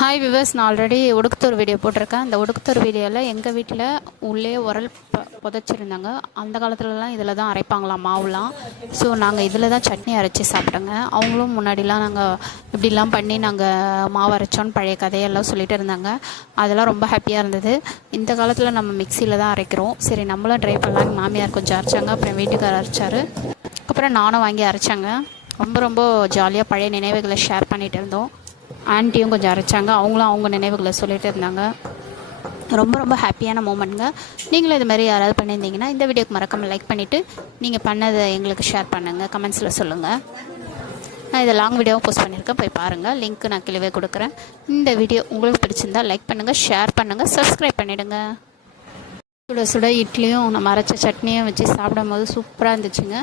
Hi viewers, நான் already Odukathur video போட்டிருக்கேன். அந்த ஒடுக்குத்தூர் வீடியோவில் எங்கள் வீட்டில் உள்ளே உரல் புதைச்சிருந்தாங்க. அந்த காலத்துலலாம் இதில் தான் அரைப்பாங்களாம் மாவுலாம். ஸோ நாங்கள் இதில் தான் சட்னி அரைச்சி சாப்பிட்டோங்க. அவங்களும் முன்னாடிலாம் நாங்கள் இப்படிலாம் பண்ணி நாங்கள் மாவு அரைச்சோன்னு பழைய கதையெல்லாம் சொல்லிட்டு இருந்தாங்க. அதெல்லாம் ரொம்ப ஹாப்பியாக இருந்தது. இந்த காலத்தில் நம்ம மிக்சியில் தான் அரைக்கிறோம். சரி, நம்மளும் ட்ரை பண்ணலான்னு மாமியார் கொஞ்சம் அரைச்சாங்க. அப்புறம் வீட்டுக்காரர் அரைச்சார். அப்புறம் நானும் வாங்கி அரைச்சாங்க. ரொம்ப ரொம்ப ஜாலியாக பழைய நினைவுகளை ஷேர் பண்ணிகிட்டு இருந்தோம். ஆன்ட்டியும் கொஞ்சம் அரைச்சாங்க. அவங்களும் அவங்க நினைவுகளை சொல்லிட்டு இருந்தாங்க. ரொம்ப ரொம்ப ஹாப்பியான மூமெண்ட்டுங்க. நீங்களும் இது மாதிரி யாராவது பண்ணியிருந்தீங்கன்னா இந்த வீடியோக்கு மறக்காமல் லைக் பண்ணிவிட்டு நீங்கள் பண்ணதை எங்களுக்கு ஷேர் பண்ணுங்கள், கமெண்ட்ஸில் சொல்லுங்கள். நான் இதை லாங் வீடியோவும் போஸ்ட் பண்ணியிருக்கேன், போய் பாருங்கள். லிங்க் நான் கீழே கொடுக்குறேன். இந்த வீடியோ உங்களுக்கு பிடிச்சிருந்தா லைக் பண்ணுங்கள், ஷேர் பண்ணுங்கள், சப்ஸ்கிரைப் பண்ணிவிடுங்க. சுட சுட இட்லியும் நம்ம அரைச்ச சட்னியும் வச்சு சாப்பிடும் போது சூப்பராக இருந்துச்சுங்க.